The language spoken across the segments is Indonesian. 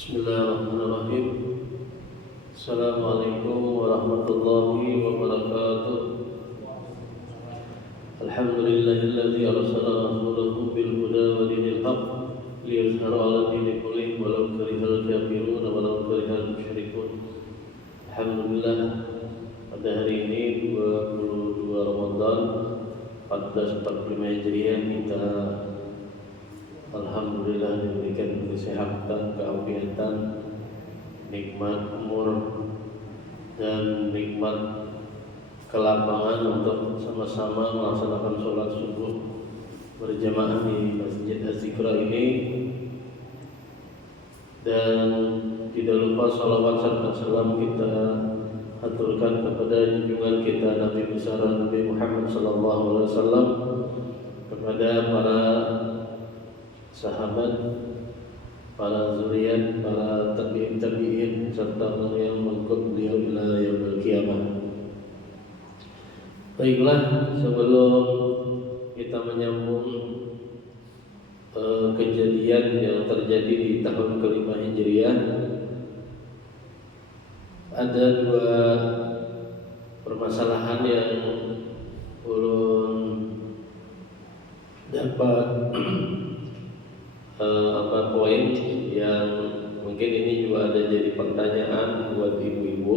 Bismillahirrahmanirrahim. Assalamualaikum warahmatullahi wabarakatuh. Alhamdulillahilladzi arsala rasulahu bil huda wa dinil haqq liyuzhira 'ala dini kullih walau karihal kafirun walau karihal musyrikun. Alhamdulillah, pada hari ini 22 Ramadan 1445 Hijriah kita alhamdulillah diberikan kesehatan, keafiatan, nikmat umur dan nikmat kelapangan untuk sama-sama melaksanakan sholat subuh berjamaah di Masjid Az-Zikra ini. Dan tidak lupa salawat serta salam kita aturkan kepada junjungan kita Nabi besar Nabi Muhammad SAW, kepada para sahabat, para zuriat, para tabi'in serta orang yang mengikut beliau ila yaumil qiyamah. Baiklah, sebelum kita menyambung kejadian yang terjadi di tahun kelima Hijriah, ada dua permasalahan yang ulun dapat poin yang mungkin ini juga ada jadi pertanyaan buat ibu-ibu.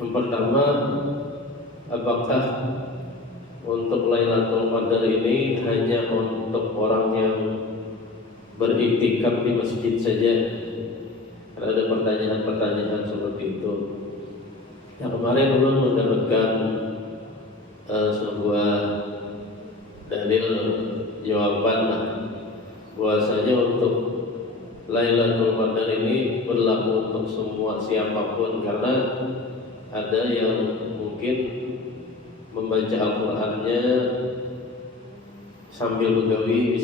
Yang pertama, apakah untuk Lailatul Qadar ini hanya untuk orang yang beriktikaf di masjid saja? Karena ada pertanyaan-pertanyaan seperti itu. Yang kemarin ulun mendapatkan sebuah dalil jawaban bahwasanya untuk Lailatul Qadar ini berlaku untuk semua siapapun, karena ada yang mungkin membaca Al-Qur'annya sambil begawi,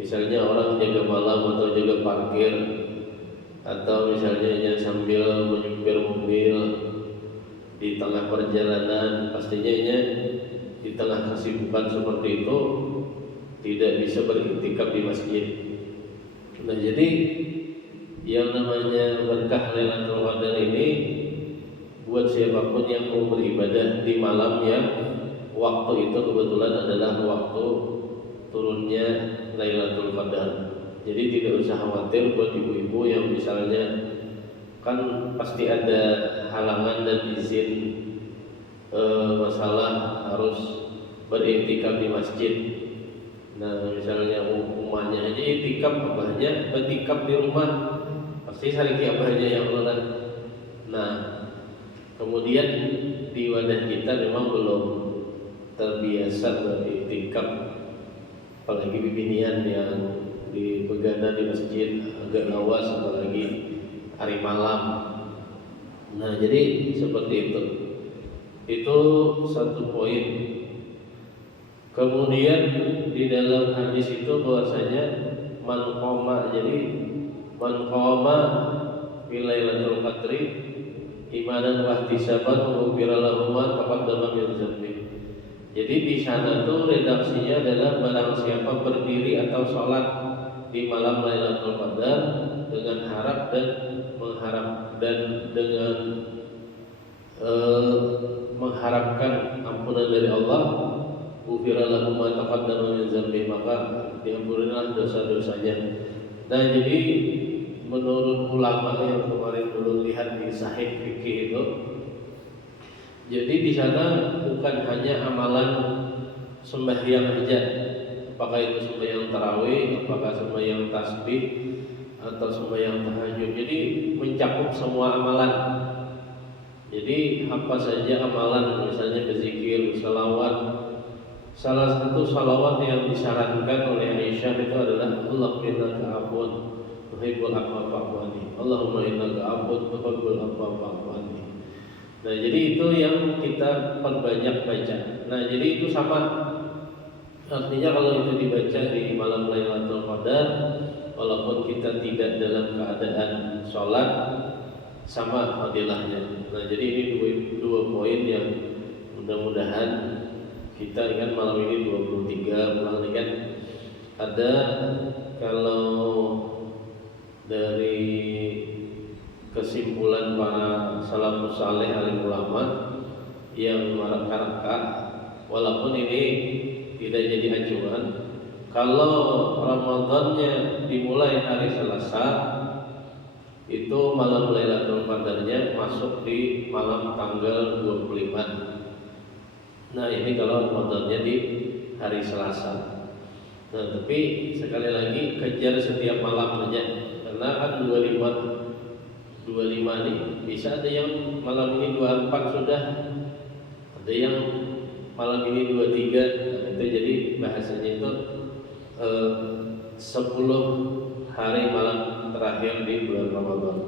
misalnya orang jaga malam atau jaga parkir, atau misalnya sambil menyupir mobil di tengah perjalanan, pastinya di tengah kesibukan seperti itu tidak bisa beriktikaf di masjid. Nah, jadi yang namanya berkah Lailatul Qadar ini buat siapapun yang mau beribadah di malam yang waktu itu kebetulan adalah waktu turunnya Lailatul Qadar. Jadi tidak usah khawatir buat ibu-ibu yang misalnya kan pasti ada halangan dan izin masalah harus beriktikaf di masjid. Nah, misalnya umumnya aja iktikaf, abahnya beriktikaf di rumah, pasti sariki abahnya yang ulang. Nah, kemudian di wadah kita memang belum terbiasa beriktikaf, apalagi bibinian yang di begana di masjid agak lawas, apalagi hari malam. Nah, jadi seperti itu. Itu satu poin. Kemudian di dalam hadis itu bahwasanya man qoma, jadi man qoma fi Lailatul Qadri imanan wa ihtisaban ghufira lahu ma taqaddama min dzambi. Jadi di sana tuh redaksinya adalah barang siapa berdiri atau sholat di malam Lailatul Qadar dengan harap dan mengharap dan dengan mengharapkan ampunan dari Allah, ghufira lahu ma taqaddama min dzambi, maka diampunilah dosa-dosanya. Nah, jadi menurut ulama yang kemarin dulu lihat di Sahih Fikih itu, jadi di sana bukan hanya amalan sembahyang aja, apakah itu sembahyang tarawih, apakah sembahyang tasbih atau sembahyang tahajud. Jadi mencakup semua amalan. Jadi apa saja amalan, misalnya berzikir, berselawat. Salah satu salawat yang disarankan oleh Aisyah itu adalah Allahumma innaka afuwun tuhibbul afwa fa'fu anni. Allahumma innaka afuwun tuhibbul afwa fa'fu anni. Nah, jadi itu yang kita perbanyak baca. Nah, jadi itu sama. Artinya kalau itu dibaca di malam Lailatul Qadar, walaupun kita tidak dalam keadaan sholat, sama fadilahnya. Nah, jadi ini dua poin yang mudah-mudahan kita ingat malam ini 23 bulan ini kan ada, kalau dari kesimpulan para salafus saleh alim ulama yang mereka, walaupun ini tidak jadi acuan, kalau Ramadannya dimulai hari Selasa, itu malam Lailatul Qadarnya masuk di malam tanggal 25. Nah ini kalau Ramadannya di hari Selasa. Nah tapi sekali lagi kejar setiap malam saja, karena kan 25 nih, bisa ada yang malam ini 24 sudah, ada yang malam ini 23. Nah, itu jadi bahasanya itu 10 hari malam terakhir di bulan Ramadan.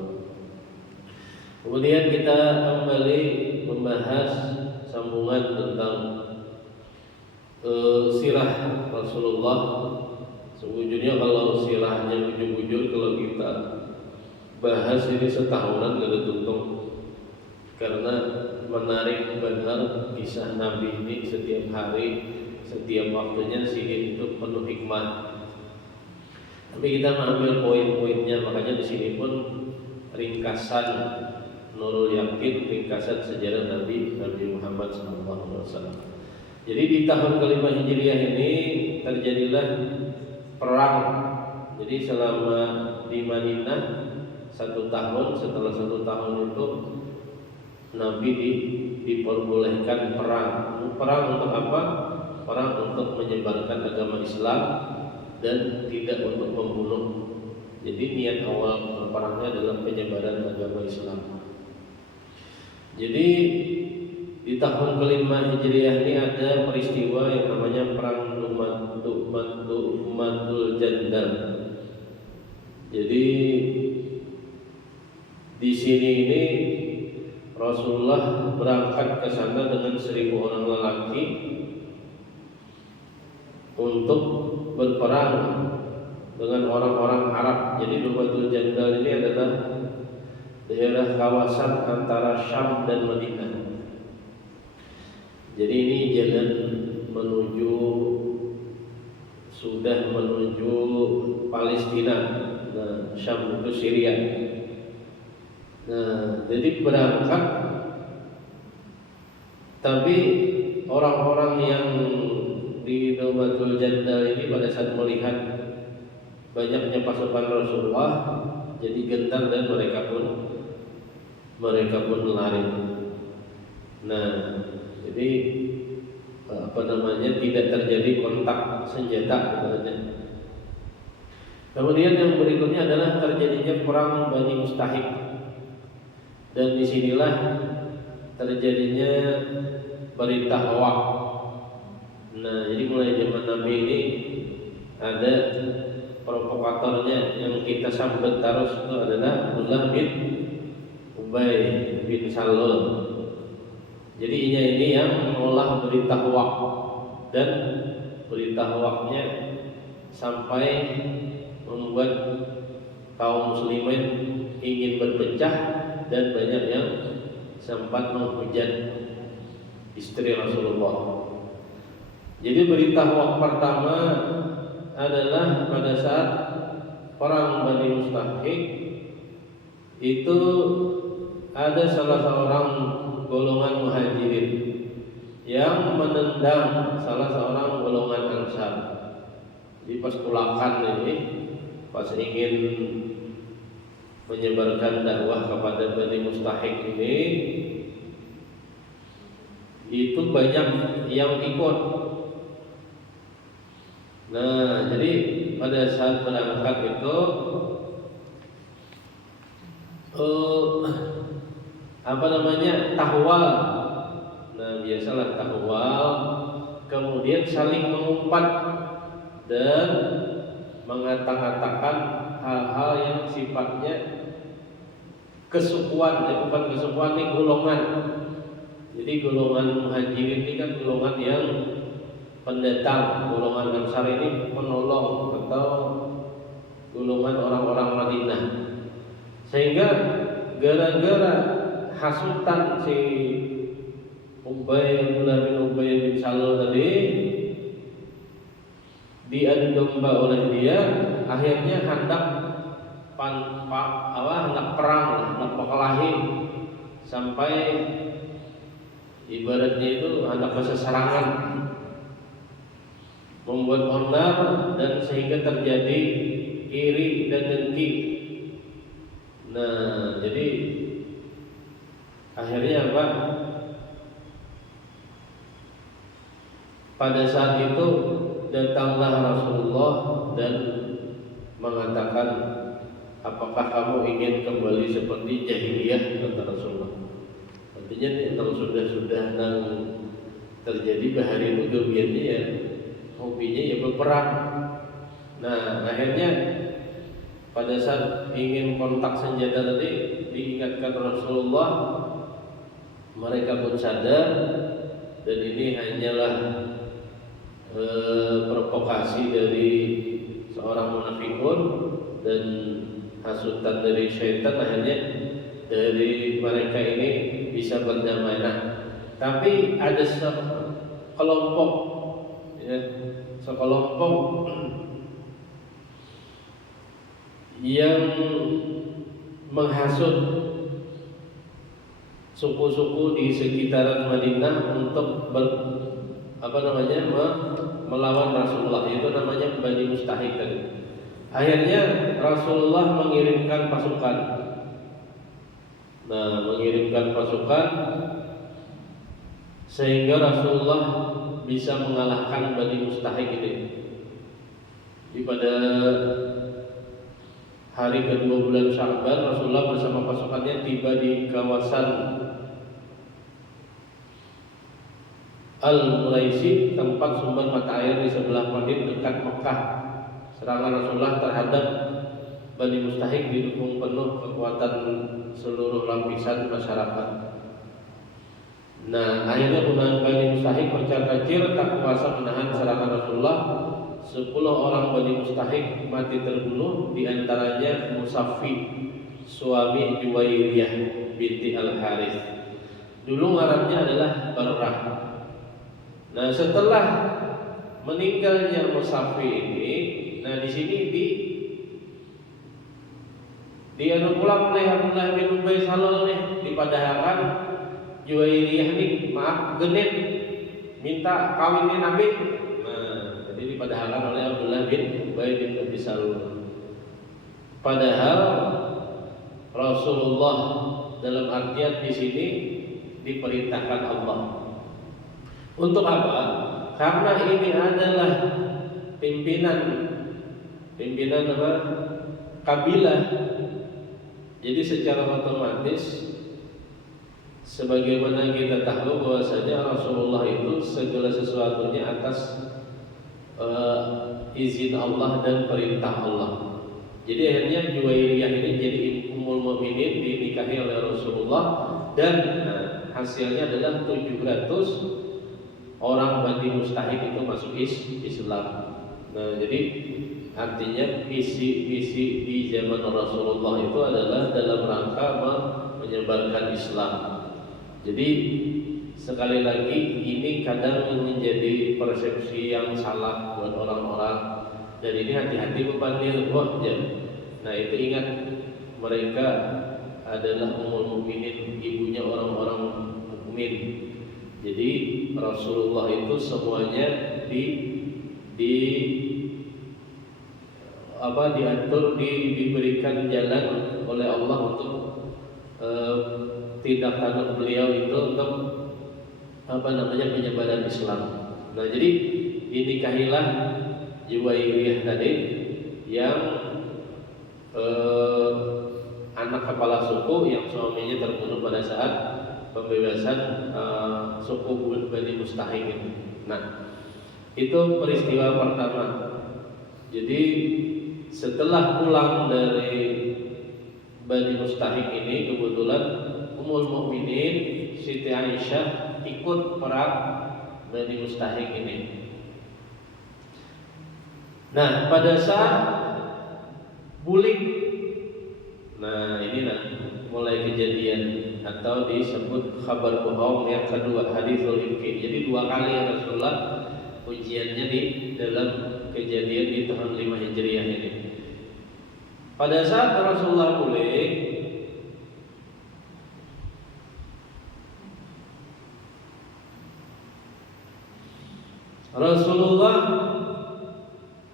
Kemudian kita kembali membahas sambungan tentang sirah Rasulullah. Sejujurnya kalau sirahnya ujung-ujung kalau kita bahas ini setahunan gak tuntung, karena menarik benar kisah Nabi ini setiap hari, setiap waktunya sih itu penuh hikmah. Tapi kita mengambil poin-poinnya, makanya di sini pun ringkasan Nurul Yakin, ringkasan sejarah Nabi Muhammad SAW. Jadi di tahun kelima Hijriah ini terjadilah perang. Jadi selama di Madinah 1 tahun, setelah 1 tahun itu Nabi diperbolehkan perang. Perang untuk apa? Perang untuk menyebarkan agama Islam dan tidak untuk membunuh. Jadi niat awal perangnya adalah penyebaran agama Islam. Jadi di tahun kelima Hijriah ini ada peristiwa yang namanya perang Dumatul Jandal. Jadi di sini ini Rasulullah berangkat ke sana dengan 1.000 orang lelaki untuk berperang dengan orang-orang Arab. Jadi Dumatul Jandal ini adalah daerah kawasan antara Syam dan Madinah. Jadi ini jalan sudah menuju Palestina. Nah, Syam itu Syria. Nah, jadi berangkat, tapi orang-orang yang di Dumatul Jandal ini pada saat melihat banyaknya pasukan Rasulullah, jadi gentar dan mereka pun lari. Nah, jadi tidak terjadi kontak senjata sebenarnya. Kemudian yang berikutnya adalah terjadinya perang Bani Mustahik, dan disinilah terjadinya berita hoak. Nah, jadi mulai zaman Nabi ini ada provokatornya yang kita sambut terus itu adalah Abdullah bin Ubay bin Salul. Jadi ini yang mengolah berita hoak, dan berita hoaknya sampai membuat kaum muslimin ingin berpecah, dan banyak yang sempat menghujat istri Rasulullah. Jadi berita hoak pertama adalah pada saat perang Bani Mustahik itu ada salah seorang golongan muhajirin yang menendang salah seorang golongan Ansar. Jadi pas tulakan ini, pas ingin menyebarkan dakwah kepada Bani Mustahik ini, itu banyak yang ikut. Nah, jadi pada saat berangkat itu tahwal. Nah, biasalah tahwal, kemudian saling mengumpat dan mengata-katakan hal-hal yang sifatnya kesukuan, bukan kesukuan, ini golongan. Jadi golongan muhajirin ini kan golongan yang pendatang, golongan Ansar ini penolong atau golongan orang-orang Madinah. Sehingga gara-gara hasutan si Ubay bin Salul tadi diadu domba oleh dia, akhirnya hendak hendak perang, hendak berkelahi, sampai ibaratnya itu hendak berseserangan, membuat onar dan sehingga terjadi iri dan dengki. Nah, jadi akhirnya apa? Pada saat itu datanglah Rasulullah dan mengatakan, apakah kamu ingin kembali seperti jahiliyah, kata Rasulullah. Artinya kalau sudah terjadi bahari kegebiannya ya, hobinya ya berperang. Nah, akhirnya pada saat ingin kontak senjata tadi diingatkan Rasulullah, mereka pun sadar dan ini hanyalah provokasi dari seorang munafikun dan hasutan dari syaitan. Akhirnya dari mereka ini bisa berdamai. Nah, tapi ada sekelompok yang menghasut suku-suku di sekitaran Madinah untuk melawan Rasulullah. Itu namanya Bani Mustahik tadi. Akhirnya Rasulullah mengirimkan pasukan. Sehingga Rasulullah bisa mengalahkan Bani Mustahik ini. Pada hari kedua bulan Sya'ban, Rasulullah bersama pasukannya tiba di kawasan Al-Muraisi, tempat sumber mata air di sebelah Madinah dekat Mekah. Serangan Rasulullah terhadap Bani Mustahik didukung penuh kekuatan seluruh lapisan masyarakat. Nah, akhirnya Bani Mustahik bercampur tak kuasa menahan serangan Rasulullah. 10 orang Bani Mustahik mati terbunuh, di antaranya Musaffi, suami Juwairiyah binti Al-Harith. Dulu ngarannya adalah Barrah. Nah, setelah meninggalnya Musaffi ini, nah di sini di anu pulang oleh Abdullah bin Ubay Salul nih, dipadahakan Juwairiyah nih, maaf genit, minta kawinnya Nabi. Nah, jadi dipadahakan oleh Abdullah bin Ubay bin Salul. Padahal Rasulullah dalam artian di sini diperintahkan Allah. Untuk apa? Karena ini adalah pimpinan apa? Kabilah. Jadi secara otomatis sebagaimana kita tahu bahwasanya Rasulullah itu segala sesuatunya atas izin Allah dan perintah Allah. Jadi akhirnya Juwairiyah ini jadi ummul mukminin, dinikahi oleh Rasulullah, dan hasilnya adalah 700 orang Bani Mustahik itu masuk Islam. Nah, jadi artinya visi di zaman Rasulullah itu adalah dalam rangka menyebarkan Islam. Jadi sekali lagi ini kadang menjadi persepsi yang salah buat orang-orang, dan ini hati-hati bebanir ya. Nah, itu ingat, mereka adalah ummul mukminin, ibunya orang-orang mukmin. Jadi Rasulullah itu semuanya diatur, diberikan jalan oleh Allah untuk tindakan beliau itu untuk penyebaran Islam. Nah, jadi dinikahilah Juwairiyah tadi yang anak kepala suku yang suaminya terbunuh pada saat pembebasan suku Bani Mustahik ini. Nah, itu peristiwa pertama. Jadi setelah pulang dari Bani Mustahik ini, kebetulan Ummul Mukminin Siti Aisyah ikut perang Bani Mustahik ini. Nah, pada saat bulik, nah ini mulai kejadian atau disebut kabar bohong yang kedua, hadisul ifki. Jadi 2 kali Rasulullah ujiannya di dalam kejadian di tahun 5 Hijriah ini. Pada saat Rasulullah pulang,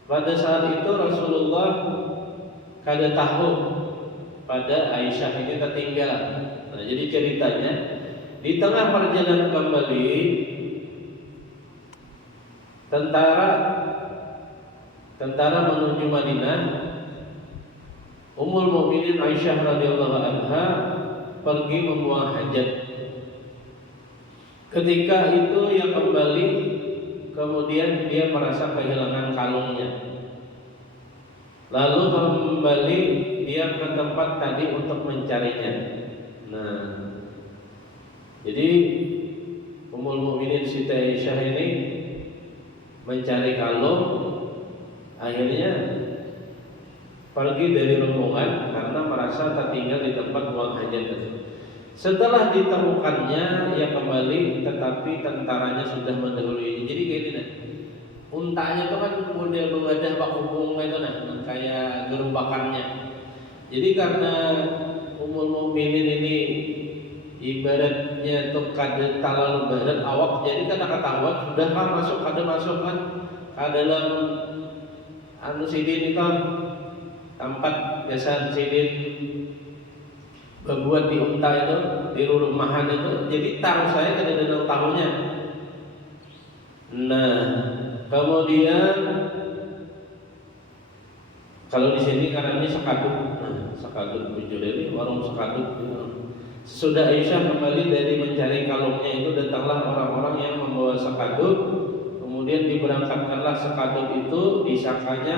pada saat itu Rasulullah kada tahu pada Aisyah ini tertinggal. Nah, jadi ceritanya di tengah perjalanan kembali tentara menuju Madinah, Ummul Mukminin Aisyah radhiyallahu anha pergi membuang hajat. Ketika itu ia kembali, kemudian dia merasa kehilangan kalungnya. Lalu kembali dia ke tempat tadi untuk mencarinya. Nah, jadi Ummul Mukminin Siti Aisyah ini mencari kalung, akhirnya pergi dari rombongan karena merasa tertinggal di tempat buang hajat. Setelah ditemukannya, ia kembali, tetapi tentaranya sudah mendahului. Jadi kayak gini, untanya itu kan model bewadah bak hubung itu nah, kayak gerombakannya. Jadi karena Ummul Mukminin ini ibaratnya tuh kada terlalu barat awak, jadi kada ketahuan sudah kan masuk kan ke dalam sidin itu tempat biasa sidin berbuat di unta itu, di rumahan itu. Jadi taruh saya kada ada tahunya. Nah, kemudian kalau di sini karena ini sekadut, sekadut bujur ini warung sekadut. Sesudah Aisyah kembali dari mencari kalungnya itu, datanglah orang-orang yang membawa sekadut. Kemudian diberangkatkanlah sekadut itu, disangkanya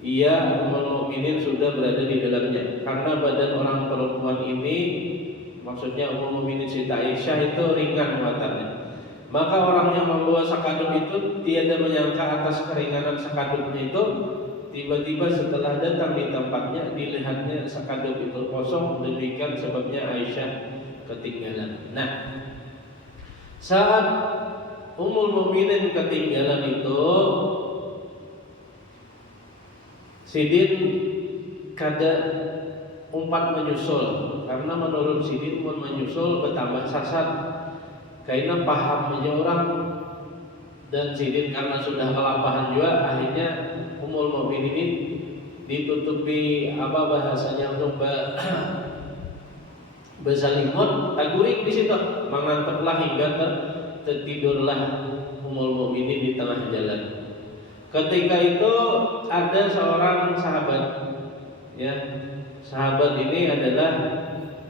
ia Ummul Mukminin sudah berada di dalamnya. Karena badan orang perempuan ini, maksudnya Ummul Mukminin Siti Aisyah itu ringan muatannya, maka orang yang membawa sekadut itu tiada menyangka atas keringanan sekadutnya itu. Tiba-tiba setelah datang di tempatnya, dilihatnya sekadut itu kosong. Demikian sebabnya Aisyah ketinggalan. Nah, saat Ummul Mukminin ketinggalan itu, Sidin kada umpat menyusul, karena menurut Sidin pun menyusul bertambah sasat. Karena paham aja orang, dan Sidin karena sudah kelapahan juga, akhirnya Ummul Mukminin ini ditutupi apa bahasanya untuk bersalimut, taguring di situ, menganteplah hingga tertidurlah Ummul Mukminin di tengah jalan. Ketika itu ada seorang sahabat, ya, sahabat ini adalah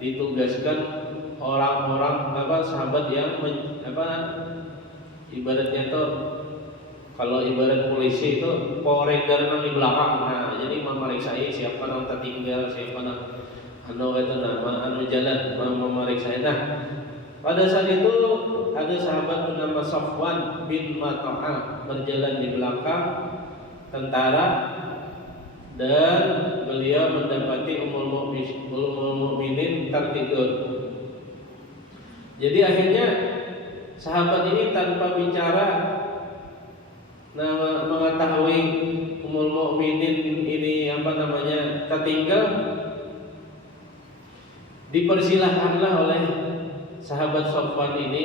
ditugaskan orang-orang sahabat yang ibaratnya itu, kalau ibarat polisi itu koridor di belakang. Nah, jadi memeriksa siapa yang tertinggal, siapa yang jalan, memeriksa. Nah, pada saat itu ada sahabat bernama Safwan bin Mata'ah berjalan di belakang tentara, dan beliau mendapati Ummul Mukminin tertidur. Jadi akhirnya sahabat ini tanpa bicara, mengetahui Ummul Mukminin ini tertinggal, dipersilahkanlah oleh sahabat Safwan ini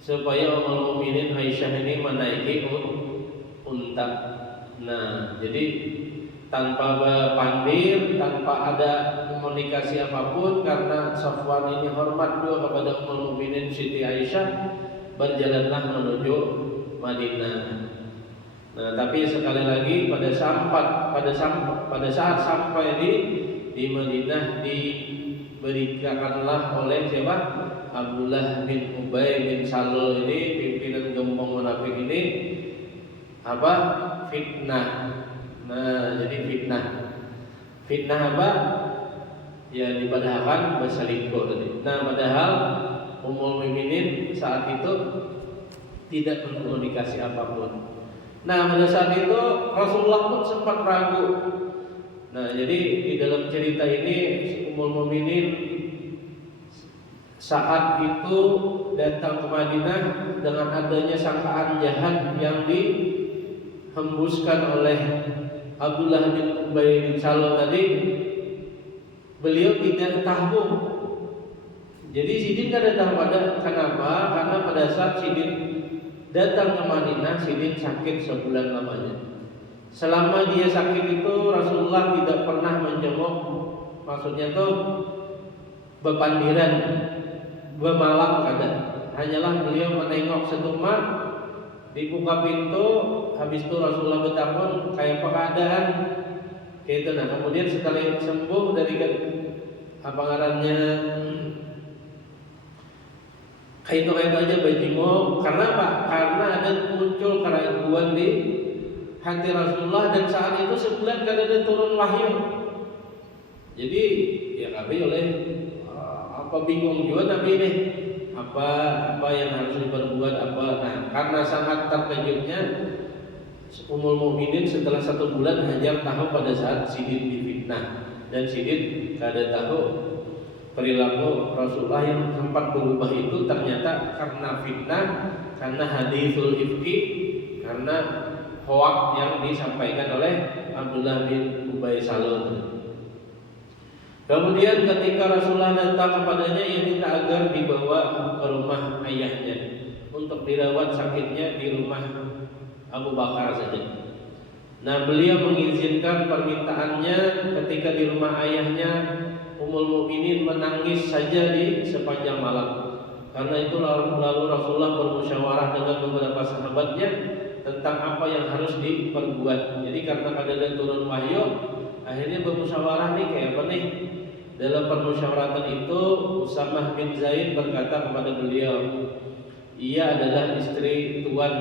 supaya Ummul Mukminin Aisyah ini menaiki unta. Nah, jadi tanpa pandir, tanpa ada komunikasi apapun, karena Safwan ini hormat juga kepada Ummul Mukminin Siti Aisyah, berjalanlah menuju Madinah. Nah, tapi sekali lagi pada saat sampai di Madinah, diberikanlah oleh siapa? Abdullah bin Ubay bin Salul ini, pimpinan gembong munafik ini, fitnah. Nah, jadi fitnah apa? Ya, dipadahkan berselingkuh tadi. Nah, padahal Ummul Mukminin saat itu tidak berkomunikasi apapun. Nah, pada saat itu Rasulullah pun sempat ragu. Nah, jadi di dalam cerita ini Ummul Mukminin saat itu datang ke Madinah dengan adanya sangkaan jahat yang dihembuskan oleh Abdullah bin Ubay bin Salul tadi, beliau tidak tahu. Jadi Sidin tidak tahu kenapa? Karena pada saat Sidin datang ke Madinah, Sidin sakit sebulan lamanya. Selama dia sakit itu Rasulullah tidak pernah menjenguk, maksudnya tuh bepandiran, bemalam kadang. Hanyalah beliau menengok setumah, dibuka pintu, habis itu Rasulullah bertakon kayak apa keadaan, kayak itu. Nah kemudian setelah sembuh dari apa ngarannya kayak itu aja bajingo. Karena apa? Karena ada muncul keraguan di hati Rasulullah, dan saat itu sebulan kada ada turun wahyu. Jadi ya kami oleh apa bingung juga Nabi ini apa yang harus diperbuat apa. Nah karena sangat terkejutnya Ummul Mukminin setelah 1 bulan hajar tahu pada saat Sidin difitnah, dan Sidin kada tahu perilaku Rasulullah yang sempat berubah itu ternyata karena fitnah, karena haditsul ifki, karena hoak yang disampaikan oleh Abdullah bin Ubay Salul. Kemudian ketika Rasulullah datang kepadanya, ia minta agar dibawa ke rumah ayahnya untuk dirawat sakitnya di rumah Abu Bakar saja. Nah beliau mengizinkan permintaannya. Ketika di rumah ayahnya, Ummul Mukminin menangis saja di sepanjang malam. Karena itu lalu Rasulullah bermusyawarah dengan beberapa sahabatnya tentang apa yang harus diperbuat. Jadi karena ada turun wahyu, akhirnya bermusyawarah nih kayak apa nih. Dalam permusyawaratan itu Usamah bin Zaid berkata kepada beliau, ia adalah istri tuan,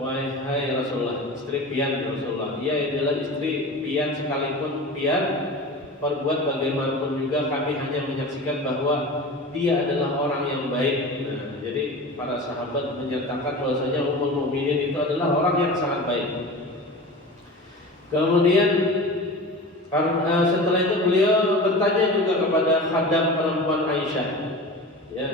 wahai Rasulullah, istri pian Rasulullah. Ia adalah istri pian, sekalipun pian perbuat bagaimanapun juga kami hanya menyaksikan bahwa dia adalah orang yang baik. Nah, jadi para sahabat menyatakan bahwasanya Ummul Mukminin itu adalah orang yang sangat baik. Kemudian setelah itu beliau bertanya juga kepada khadam perempuan Aisyah, ya.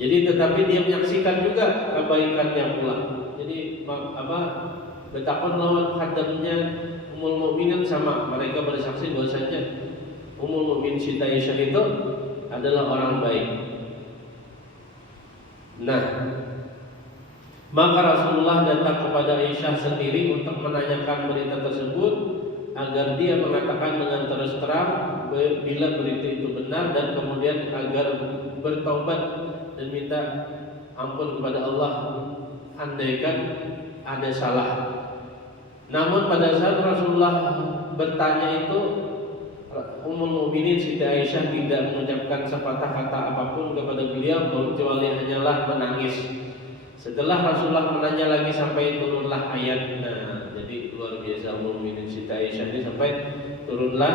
Jadi tetapi dia menyaksikan juga kebaikannya pula. Jadi betapa lawan khadamnya Ummul Mukminin sama, mereka bersaksi bahwasanya Ummul Mukminin Siti Aisyah itu adalah orang baik. Nah, maka Rasulullah datang kepada Aisyah sendiri untuk menanyakan berita tersebut, agar dia mengatakan dengan terus terang bila berita itu benar, dan kemudian agar bertaubat dan minta ampun kepada Allah andaikan ada salah. Namun pada saat Rasulullah bertanya itu, Ummul Mukminin Siti Aisyah tidak mengucapkan sepatah kata apapun kepada beliau kecuali hanyalah menangis. Setelah Rasulullah menanya lagi sampai turunlah ayat. Nah, jadi luar biasa Ummul Mukminin Siti Aisyah ini sampai turunlah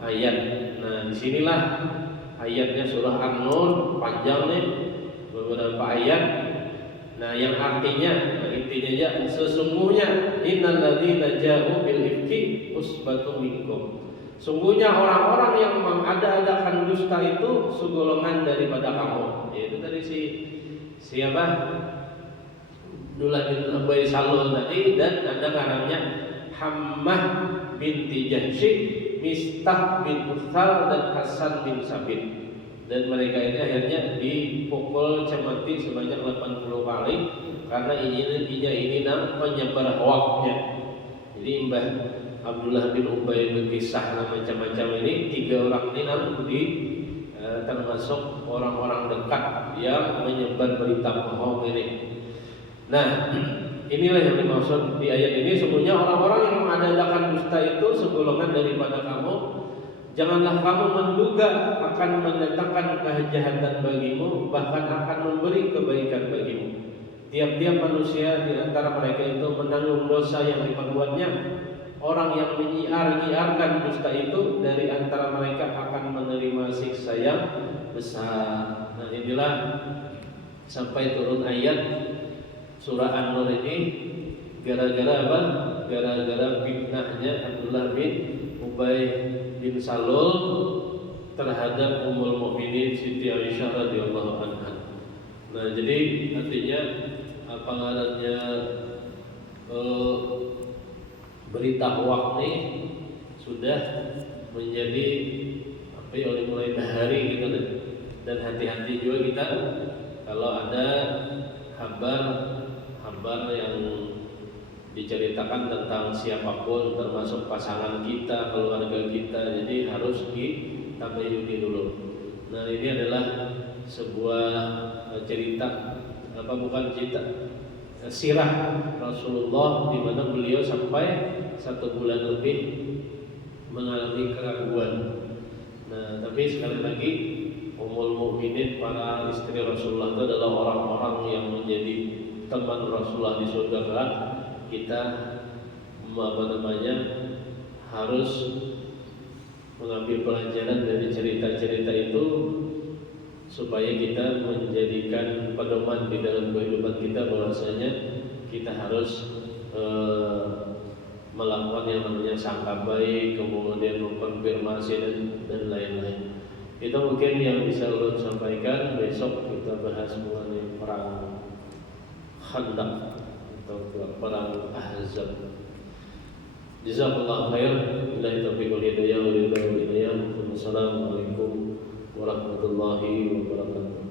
ayat. Nah, disinilah ayatnya surah An-Nur, panjang nih, beberapa ayat. Nah, yang artinya, intinya aja, sesungguhnya innal ladzina ja'u bil ifki usbatun minkum. Sungguhnya orang-orang yang mengada-adakan dusta itu segolongan daripada kamu. Yaitu dari siapa? Abdullah bin Ubay Salul tadi, dan ada karannya Hammah binti Jahsy, Mistah bin Utsal, dan Hasan bin Sabit. Dan mereka ini akhirnya dipukul cemeti sebanyak 80 kali karena ini penyebar hoaknya. Jadi Mbah Abdullah bin Ubay berkisah macam-macam ini, 3 orang ini termasuk orang-orang dekat yang menyebar berita bohong ini. Nah, inilah yang dimaksud di ayat ini. Sesungguhnya orang-orang yang mengadakan dusta itu segolongan daripada kamu. Janganlah kamu menduga akan mendatangkan kejahatan bagimu, bahkan akan memberi kebaikan bagimu. Tiap-tiap manusia di antara mereka itu menanggung dosa yang diperbuatnya. Orang yang menyiar-nyiarkan dusta itu dari antara mereka akan menerima siksa yang besar. Nah, inilah sampai turun ayat surah An-Nur ini gara-gara apa? Gara-gara fitnahnya Abdullah bin Ubay bin Salul terhadap Ummul Mukminin Siti Aisyah radhiyallahu anha. Nah, jadi artinya apa ngarannya berita hoax ini sudah menjadi oleh mulai hari gitu, dan hati-hati juga kita kalau ada kabar yang diceritakan tentang siapapun, termasuk pasangan kita, keluarga kita, jadi harus ditabayuni dulu. Nah, ini adalah sebuah cerita, sirah Rasulullah, di mana beliau sampai 1 bulan lebih mengalami keraguan. Nah, tapi sekali lagi, Ummul Mukminin, para istri Rasulullah itu adalah orang-orang yang menjadi teman Rasulullah di surga kelak. Kita harus mengambil pelajaran dari cerita-cerita itu supaya kita menjadikan pedoman di dalam kehidupan kita, bahwasanya kita harus melakukan yang namanya sangka baik, kemudian mengkonfirmasi dan lain-lain. Itu mungkin yang bisa ulun sampaikan. Besok kita bahas mengenai perang Khandaq atau perang Ahzab. Jazakallahu khair. Billahi taufiq wal hidayah wa hidayah. Wassalamualaikum warahmatullahi wabarakatuh.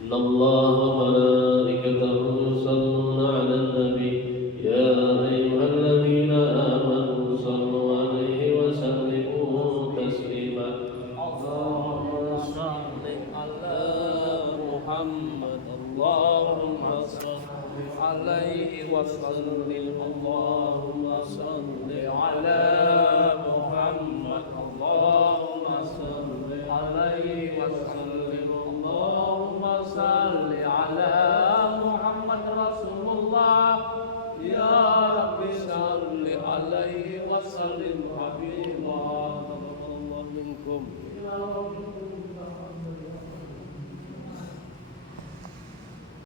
Innallaha wa malaikatahu yusholluna 'alan nabi ya ayyuhalladzina amanu shallu 'alaihi wa sallimu taslima. Allahumma shalli 'ala Muhammad, Allahumma shalli 'alaihi wa sallim. Allahumma shalli 'ala Muhammad, Allahumma shalli 'alaihi wa sallim. Allahumma shalli 'ala Muhammad Rasulullah. Ya Rabbi shalli 'alaihi wa sallim habibah. Minkum.